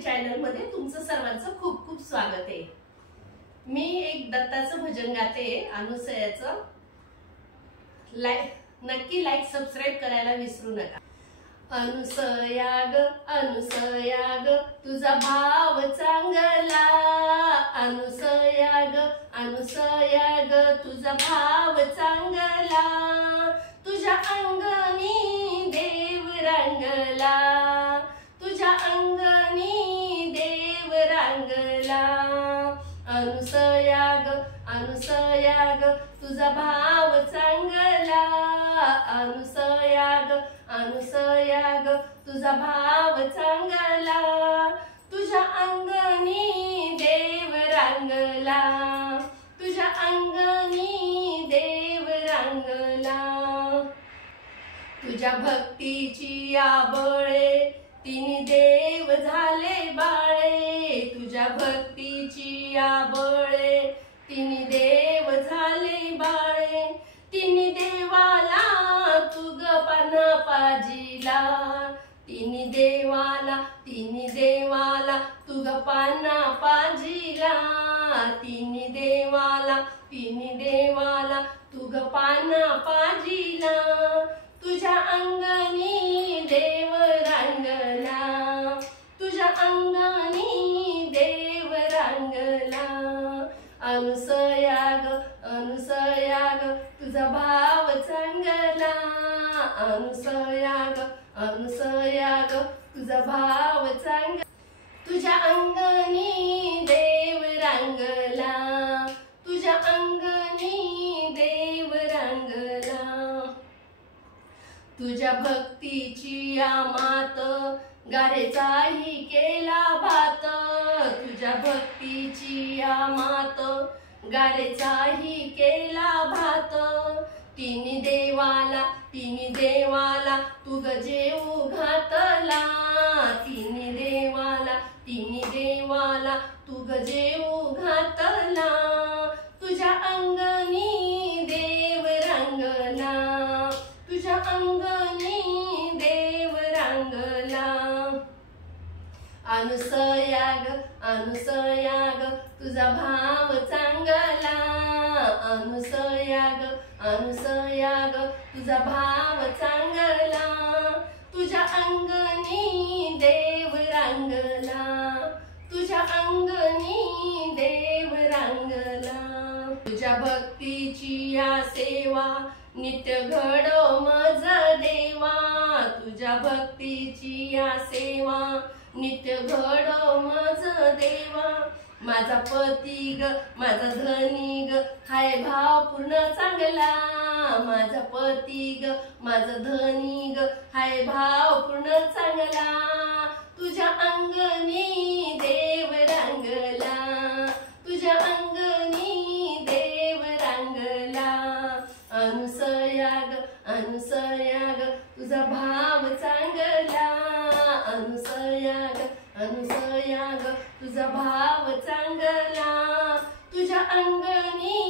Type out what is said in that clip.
Marathi channel मध्ये तुमचं सर्वांचं खूप खूप स्वागत आहे। मी एक दत्ताचं भजन गाते अनुसयाचं। नक्की लाईक सबस्क्राइब करायला विसरू नका। अनुसया ग तुझा भाव चांगला, अनुसया ग तुझा भाव चांगला, तुझ्या अंगणी देव रंगला, तुझ्या अंगणी देव रंगला। अनुसया ग तुझा भाव चांगला, अनुसया ग तुझा भाव चांगला, तुझ्या अंगणी देव रंगला, तुझ्या अंगणी देव रंगला। तुझ्या भक्तीची आबळे तिन्ही देव झाले बाळे, तुझ्या भक्तीची आबळे तिन्ही देव झाले बाळे, तिन्ही देवाला तुग पान पाजिला, तिन्ही देवाला तुग पान पाजिला, तिन्ही देवाला तुग पान पाजिला, तुझ्या अंगणी देव रंगला, तुझ्या अंगणी देव रंगला। अनुसया ग तुझा भाव चांगला, अनुसया ग तुझा भाव चांगला, तुझ्या अंगणी देव रंगला, तुझ्या अंगणी देव रंगला। तुझ्या भक्तीची आमात गारेचाही केला भात, तुझ्या भक्तीची आमात गारेचाही केला भात, तिन्ही देवाला तुग जेऊ घातला, तिन्ही देवाला तुग जेऊ घातला, तुझ्या अंगणी देव रंगला, तुझ्या अंगणी देव रंगला। अनुसया ग तुझा भाव चांगला, अनुसया ग तुझा भाव चांगला, तुझ्या अंगणी देव रंगला, तुझ्या अंगणी देव रंगला। तुझ्या भक्तीची या सेवा नित्य घडो मज देवा, तुझ्या भक्तीची या सेवा नित्य घडो मज देवा। माझा पती ग माझा धनी ग हाय भाव पूर्ण चांगला, माझा पती ग माझा धनी ग हाय भाव पूर्ण चांगला, तुझ्या अंगणी देव रंगला, तुझ्या अंगणी देव रंगला। अनुसया ग तुझा भाव चांगला, अनुसया ग तुझा भाव चांगला, तुझ्या अंगणी